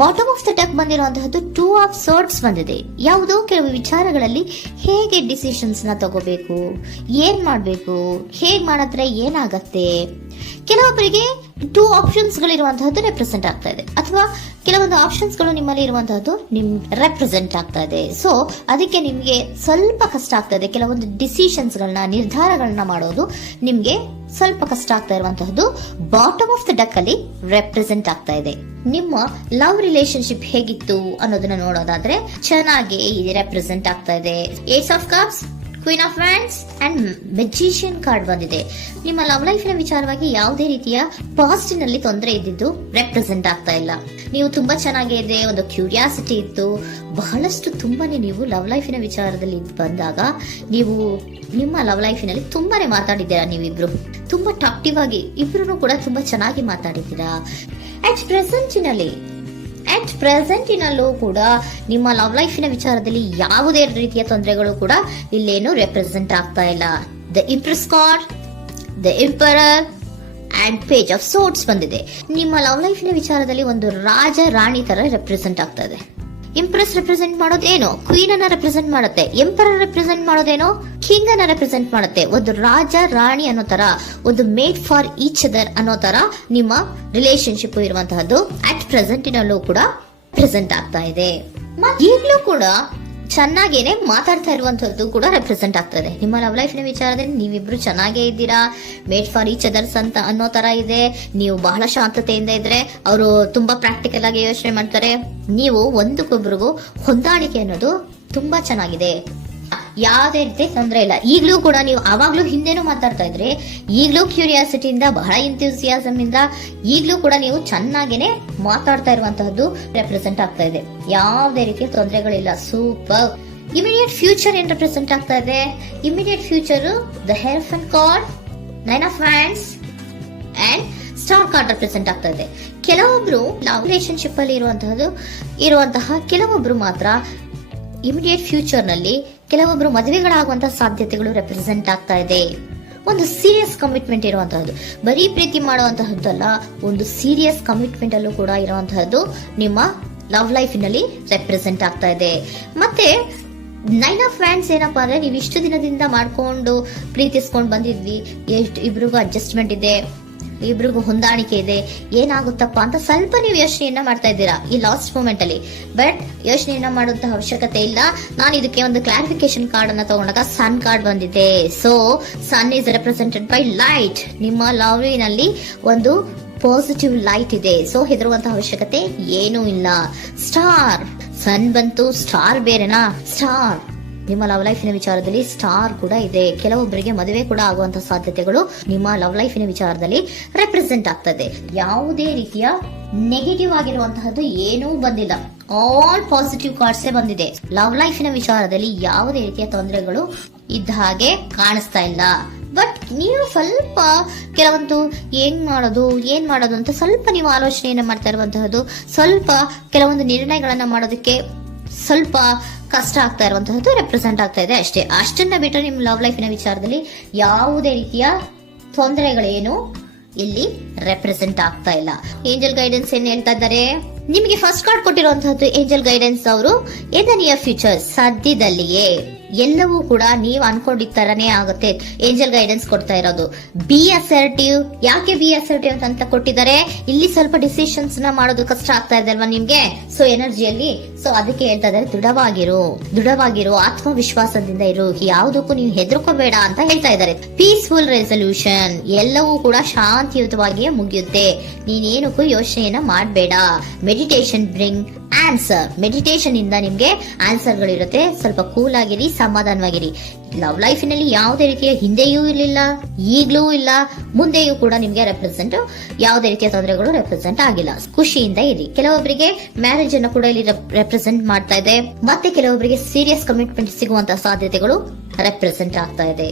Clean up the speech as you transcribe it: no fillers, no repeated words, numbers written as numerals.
Bottom of the deck ಬಂದಿರುವಂತಹದ್ದು 2 of swords ಬಂದಿದೆ. ಯಾವುದೋ ಕೆಲವು ವಿಚಾರಗಳಲ್ಲಿ ಹೇಗೆ ಡಿಸಿಷನ್ಸ್ ನ ತಗೋಬೇಕು, ಏನ್ ಮಾಡ್ಬೇಕು, ಹೇಗ್ ಮಾಡಿದ್ರೆ ಏನಾಗತ್ತೆ. ಕೆಲವೊಬ್ಬರಿಗೆ 2 ಆಪ್ಷನ್ಸ್ ಗಳಿರುವಂತಹದ್ದು ರೆಪ್ರೆಸೆಂಟ್ ಆಗ್ತಾ ಇದೆ, ಅಥವಾ ಕೆಲವೊಂದು ಆಪ್ಷನ್ಸ್ ಗಳು ನಿಮ್ಮಲ್ಲಿ ಇರುವಂತಹದ್ದು ರೆಪ್ರೆಸೆಂಟ್ ಆಗ್ತಾ ಇದೆ. ಸೊ ಅದಕ್ಕೆ ನಿಮ್ಗೆ ಸ್ವಲ್ಪ ಕಷ್ಟ ಆಗ್ತಾ ಇದೆ. ಕೆಲವೊಂದು ಡಿಸಿಷನ್ಸ್ ಗಳನ್ನ, ನಿರ್ಧಾರಗಳನ್ನ ಮಾಡೋದು ನಿಮ್ಗೆ ಸ್ವಲ್ಪ ಕಷ್ಟ ಆಗ್ತಾ ಇರುವಂತಹದ್ದು ಬಾಟಮ್ ಆಫ್ ದ ಡೆಕ್ ಅಲ್ಲಿ ರೆಪ್ರೆಸೆಂಟ್ ಆಗ್ತಾ ಇದೆ. ನಿಮ್ಮ ಲವ್ ರಿಲೇಶನ್ಶಿಪ್ ಹೇಗಿತ್ತು ಅನ್ನೋದನ್ನ ನೋಡೋದಾದ್ರೆ ಚೆನ್ನಾಗಿ ರೆಪ್ರೆಸೆಂಟ್ ಆಗ್ತಾ ಇದೆ. Ace of cups, queen of wands and magician card ಬಂದಿದೆ. ನಿಮ್ಮ ಲವ್ ಲೈಫ್ ನ ವಿಚಾರವಾಗಿ ಯಾವುದೇ ರೀತಿಯ ಪಾಸ್ಟ್ ನಲ್ಲಿ ತೊಂದರೆ ಇದ್ದಿದ್ದು ರೆಪ್ರೆಸೆಂಟ್ ಆಗ್ತಾ ಇಲ್ಲ. ನೀವು ತುಂಬಾ ಚೆನ್ನಾಗೇ ಇದೆ, ಒಂದು ಕ್ಯೂರಿಯಾಸಿಟಿ ಇತ್ತು, ಬಹಳಷ್ಟು ತುಂಬಾನೇ ನೀವು ಲವ್ ಲೈಫಿನ ವಿಚಾರದಲ್ಲಿ ಬಂದಾಗ ನೀವು ನಿಮ್ಮ ಲವ್ ಲೈಫಿನಲ್ಲಿ ತುಂಬಾನೇ ಮಾತಾಡಿದ್ದೀರಾ. ನೀವಿಬ್ರು ತುಂಬಾ ಟಾಕ್ಟಿವ್ ಆಗಿ ಇಬ್ರು ಕೂಡ ತುಂಬಾ ಚೆನ್ನಾಗಿ ಮಾತಾಡಿದ್ದೀರಾ. ಅಟ್ ಪ್ರೆಸೆಂಟಿನಲ್ಲೂ ಕೂಡ ನಿಮ್ಮ ಲವ್ ಲೈಫಿನ ವಿಚಾರದಲ್ಲಿ ಯಾವುದೇ ರೀತಿಯ ತೊಂದರೆಗಳು ಕೂಡ ಇಲ್ಲೇನು ರೆಪ್ರೆಸೆಂಟ್ ಆಗ್ತಾ ಇಲ್ಲ. The empress card, the emperor and page of swords ಬಂದಿದೆ. ನಿಮ್ಮ ಲವ್ ಲೈಫಿನ ವಿಚಾರದಲ್ಲಿ ಒಂದು ರಾಜ ರಾಣಿ ತರ ರೆಪ್ರೆಸೆಂಟ್ ಆಗ್ತಾ ಇದೆ. ಇಂಪ್ರೆಸ್ ರೆಪ್ರೆಸೆಂಟ್ ಮಾಡೋದೇನೋ ಕ್ವೀನ್ ಅನ್ನ ರೆಪ್ರೆಸೆಂಟ್ ಮಾಡುತ್ತೆ, ಎಂಪರರ್ ರೆಪ್ರೆಸೆಂಟ್ ಮಾಡೋದೇನೋ ಕಿಂಗ್ ಅನ್ನ ರೆಪ್ರೆಸೆಂಟ್ ಮಾಡುತ್ತೆ. ಒಂದು ರಾಜ ರಾಣಿ ಅನ್ನೋ ತರ, ಒಂದು ಮೇಡ್ ಫಾರ್ ಈಚ್ ಅದರ್ ಅನ್ನೋ ತರ ನಿಮ್ಮ ರಿಲೇಶನ್ಶಿಪ್ ಇರುವಂತಹದ್ದು ಅಟ್ ಪ್ರೆಸೆಂಟಿನಲ್ಲೂ ಕೂಡ ಪ್ರೆಸೆಂಟ್ ಆಗ್ತಾ ಇದೆ. ಈಗಲೂ ಕೂಡ ಚೆನ್ನಾಗೇನೆ ಮಾತಾಡ್ತಾ ಇರುವಂತದ್ದು ಕೂಡ ರೆಪ್ರೆಸೆಂಟ್ ಆಗ್ತದೆ. ನಿಮ್ಮ ಲವ್ ಲೈಫ್ ನ ವಿಚಾರದಲ್ಲಿ ನೀವಿಬ್ರು ಚೆನ್ನಾಗೇ ಇದ್ದೀರಾ, ಮೇಡ್ ಫಾರ್ ಈಚ್ ಅದರ್ಸ್ ಅಂತ ಅನ್ನೋ ತರ ಇದೆ. ನೀವು ಬಹಳ ಶಾಂತತೆಯಿಂದ ಇದ್ರೆ ಅವರು ತುಂಬಾ ಪ್ರಾಕ್ಟಿಕಲ್ ಆಗಿ ಯೋಚನೆ ಮಾಡ್ತಾರೆ. ನೀವು ಒಂದಕ್ಕೊಬ್ರಿಗೂ ಹೊಂದಾಣಿಕೆ ಅನ್ನೋದು ತುಂಬಾ ಚೆನ್ನಾಗಿದೆ, ಯಾವುದೇ ರೀತಿ ತೊಂದರೆ ಇಲ್ಲ. ಈಗಲೂ ಕೂಡ ನೀವು ಅವಾಗ್ಲೂ ಹಿಂದೆನೂ ಮಾತಾಡ್ತಾ ಇದ್ರಿ, ಈಗಲೂ ಕ್ಯೂರಿಯಾಸಿಟಿಯಿಂದ, ಬಹಳ ಇಂಥ್ಯೂಸಿಯಾಸಮ್ ಇಂದ ಈಗಲೂ ಕೂಡ ನೀವು ಚೆನ್ನಾಗೇನೆ ಮಾತಾಡ್ತಾ ಇರುವಂತಹದ್ದು ರೆಪ್ರೆಸೆಂಟ್ ಆಗ್ತಾ ಇದೆ. ಯಾವುದೇ ರೀತಿಯ ತೊಂದರೆಗಳಿಲ್ಲ, ಸೂಪರ್. ಇಮಿಡಿಯೇಟ್ ಫ್ಯೂಚರ್ ಏನ್ ರೆಪ್ರೆಸೆಂಟ್ ಆಗ್ತಾ ಇದೆ? Immediate future the hierophant card, 9 of hands and star card represent ಆಗ್ತಾ ಇದೆ. ಕೆಲವೊಬ್ರು ಲವ್ ರಿಲೇಶನ್ಶಿಪ್ ಅಲ್ಲಿ ಇರುವಂತಹ ಕೆಲವೊಬ್ರು ಮಾತ್ರ ಇಮಿಡಿಯೇಟ್ ಫ್ಯೂಚರ್ ನಲ್ಲಿ ಕೆಲವೊಬ್ರು ಮದುವೆಗಳಾಗುವಂತಹ ಸಾಧ್ಯತೆಗಳು ರೆಪ್ರೆಸೆಂಟ್ ಆಗ್ತಾ ಇದೆ. ಒಂದು ಸೀರಿಯಸ್ ಕಮಿಟ್ಮೆಂಟ್ ಇರುವಂತಹದ್ದು, ಬರೀ ಪ್ರೀತಿ ಮಾಡುವಂತಹದ್ದಲ್ಲ, ಒಂದು ಸೀರಿಯಸ್ ಕಮಿಟ್ಮೆಂಟ್ ಅಲ್ಲೂ ಕೂಡ ಇರುವಂತಹದ್ದು ನಿಮ್ಮ ಲವ್ ಲೈಫಿನಲ್ಲಿ ರೆಪ್ರೆಸೆಂಟ್ ಆಗ್ತಾ ಇದೆ. ಮತ್ತೆ 9 ಆಫ್ ವ್ಯಾಂಡ್ಸ್ ಏನಪ್ಪಾ ಅಂದ್ರೆ, ನೀವು ಇಷ್ಟು ದಿನದಿಂದ ಮಾಡ್ಕೊಂಡು ಪ್ರೀತಿಸ್ಕೊಂಡು ಬಂದಿದ್ವಿ, ಇಬ್ರಿಗೂ ಅಡ್ಜಸ್ಟ್ಮೆಂಟ್ ಇದೆ, ಇಬ್ರಿಗೂ ಹೊಂದಾಣಿಕೆ ಇದೆ, ಏನಾಗುತ್ತಪ್ಪ ಅಂತ ಸ್ವಲ್ಪ ನೀವು ಯೋಚನೆಯನ್ನ ಮಾಡ್ತಾ ಇದ್ದೀರಾ ಈ ಲಾಸ್ಟ್ ಮೂಮೆಂಟ್ ಅಲ್ಲಿ. ಬಟ್ ಯೋಚನೆಯನ್ನ ಮಾಡುವಂತ ಅವಶ್ಯಕತೆ ಇಲ್ಲ. ನಾನು ಇದಕ್ಕೆ ಒಂದು ಕ್ಲಾರಿಫಿಕೇಶನ್ ಕಾರ್ಡ್ ಅನ್ನ ತಗೊಂಡಾಗ ಸನ್ ಕಾರ್ಡ್ ಬಂದಿದೆ. So sun is represented by light. ನಿಮ್ಮ ಲವ್ನಲ್ಲಿ ಒಂದು ಪಾಸಿಟಿವ್ ಲೈಟ್ ಇದೆ. ಸೊ ಹೆದರುವಂತಹ ಅವಶ್ಯಕತೆ ಏನೂ ಇಲ್ಲ. ಸ್ಟಾರ್, ಸನ್ ಬಂತು, ಸ್ಟಾರ್ ಬೇರೆನಾ? ಸ್ಟಾರ್ ನಿಮ್ಮ ಲವ್ ಲೈಫಿನ ವಿಚಾರದಲ್ಲಿ ಸ್ಟಾರ್ ಕೂಡ ಇದೆ. ಕೆಲವೊಬ್ಬರಿಗೆ ಮದುವೆ ಕೂಡ ಆಗುವಂತಹ ಸಾಧ್ಯತೆಗಳು ನಿಮ್ಮ ಲವ್ ಲೈಫಿನ ವಿಚಾರದಲ್ಲಿ ರೆಪ್ರೆಸೆಂಟ್ ಆಗ್ತದೆ. ಯಾವುದೇ ರೀತಿಯ ನೆಗೆಟಿವ್ ಆಗಿರುವಂತಹದ್ದು ಏನೂ ಬಂದಿಲ್ಲ, ಆಲ್ ಪಾಸಿಟಿವ್ ಕಾರ್ಡ್ಸ್ ಬಂದಿದೆ. ಲವ್ ಲೈಫಿನ ವಿಚಾರದಲ್ಲಿ ಯಾವುದೇ ರೀತಿಯ ತೊಂದರೆಗಳು ಇದ್ದ ಹಾಗೆ ಕಾಣಿಸ್ತಾ ಇಲ್ಲ. ಬಟ್ ನೀವು ಸ್ವಲ್ಪ ಕೆಲವೊಂದು ಏನ್ ಮಾಡೋದು ಅಂತ ಸ್ವಲ್ಪ ನೀವು ಆಲೋಚನೆಯನ್ನ ಮಾಡ್ತಾ ಇರುವಂತಹದ್ದು, ಸ್ವಲ್ಪ ಕೆಲವೊಂದು ನಿರ್ಣಯಗಳನ್ನ ಮಾಡೋದಕ್ಕೆ ಸ್ವಲ್ಪ ಕಷ್ಟ ಆಗ್ತಾ ಇರುವಂತಹದ್ದು ರೆಪ್ರೆಸೆಂಟ್ ಆಗ್ತಾ ಇದೆ ಅಷ್ಟೇ. ಅಷ್ಟನ್ನ ಬಿಟ್ಟರೆ ನಿಮ್ಮ ಲವ್ ಲೈಫಿನ ವಿಚಾರದಲ್ಲಿ ಯಾವುದೇ ರೀತಿಯ ತೊಂದರೆಗಳೇನು ಇಲ್ಲಿ ರೆಪ್ರೆಸೆಂಟ್ ಆಗ್ತಾ ಇಲ್ಲ. ಏಂಜಲ್ ಗೈಡೆನ್ಸ್ ಏನ್ ಹೇಳ್ತಾ ಇದ್ದಾರೆ? ನಿಮಗೆ ಫಸ್ಟ್ ಕಾರ್ಡ್ ಕೊಟ್ಟಿರುವಂತಹದ್ದು ಏಂಜಲ್ ಗೈಡೆನ್ಸ್ ಅವರು ಇನ್ ದ ನಿಯರ್ ಫ್ಯೂಚರ್, ಸದ್ಯದಲ್ಲಿಯೇ ಎಲ್ಲವೂ ಕೂಡ ನೀವು ಅನ್ಕೊಂಡಿದ್ದ ತರನೇ ಆಗುತ್ತೆ. ಏಂಜಲ್ ಗೈಡೆನ್ಸ್ ಕೊಡ್ತಾ ಇರೋದು ಬಿ ಅಸರ್ಟಿವ್. ಯಾಕೆ ಬಿ ಅಸರ್ಟಿವ್ ಅಂತ ಕೊಟ್ಟಿದ್ದಾರೆ? ಇಲ್ಲಿ ಸ್ವಲ್ಪ ಡಿಸಿಷನ್ಸ್ ನ ಮಾಡೋದು ಕಷ್ಟ ಆಗ್ತಾ ಇದೆ ಅಲ್ವಾ ನಿಮ್ಗೆ, ಸೊ ಎನರ್ಜಿಯಲ್ಲಿ. ಸೊ ಅದಕ್ಕೆ ಹೇಳ್ತಾ ಇದ್ದಾರೆ ದೃಢವಾಗಿರು, ಆತ್ಮವಿಶ್ವಾಸದಿಂದ ಇರು, ಯಾವುದಕ್ಕೂ ನೀವು ಹೆದರ್ಕೋಬೇಡ ಅಂತ ಹೇಳ್ತಾ ಇದ್ದಾರೆ. ಪೀಸ್ಫುಲ್ ರೆಸಲ್ಯೂಷನ್, ಎಲ್ಲವೂ ಕೂಡ ಶಾಂತಿಯುತವಾಗಿಯೇ ಮುಗಿಯುತ್ತೆ, ನೀನೇನಕ್ಕೂ ಯೋಚನೆಯನ್ನ ಮಾಡಬೇಡ. ಮೆಡಿಟೇಷನ್ ಬ್ರಿಂಗ್ ಆನ್ಸರ್, ಮೆಡಿಟೇಷನ್ ಇಂದ ನಿಮ್ಗೆ ಆನ್ಸರ್ ಗಳಿರುತ್ತೆ. ಸ್ವಲ್ಪ ಕೂಲ್ ಆಗಿರಿ, ಸಮಾಧಾನವಾಗಿರಿ. ಲವ್ ಲೈಫಿನಲ್ಲಿ ಯಾವುದೇ ರೀತಿಯ ಹಿಂದೆಯೂ ಇರಲಿಲ್ಲ, ಈಗ್ಲೂ ಇಲ್ಲ, ಮುಂದೆಯೂ ಕೂಡ ನಿಮ್ಗೆ ಯಾವುದೇ ರೀತಿಯ ತೊಂದರೆಗಳು ರೆಪ್ರೆಸೆಂಟ್ ಆಗಿಲ್ಲ. ಖುಷಿಯಿಂದ ಇರಿ. ಕೆಲವೊಬ್ಬರಿಗೆ ಮ್ಯಾರೇಜ್ ಅನ್ನು ಕೂಡ ಇಲ್ಲಿ ರೆಪ್ರೆಸೆಂಟ್ ಮಾಡ್ತಾ ಇದೆ. ಮತ್ತೆ ಕೆಲವೊಬ್ಬರಿಗೆ ಸೀರಿಯಸ್ ಕಮಿಟ್ಮೆಂಟ್ ಸಿಗುವಂತಹ ಸಾಧ್ಯತೆಗಳು ರೆಪ್ರೆಸೆಂಟ್ ಆಗ್ತಾ ಇದೆ.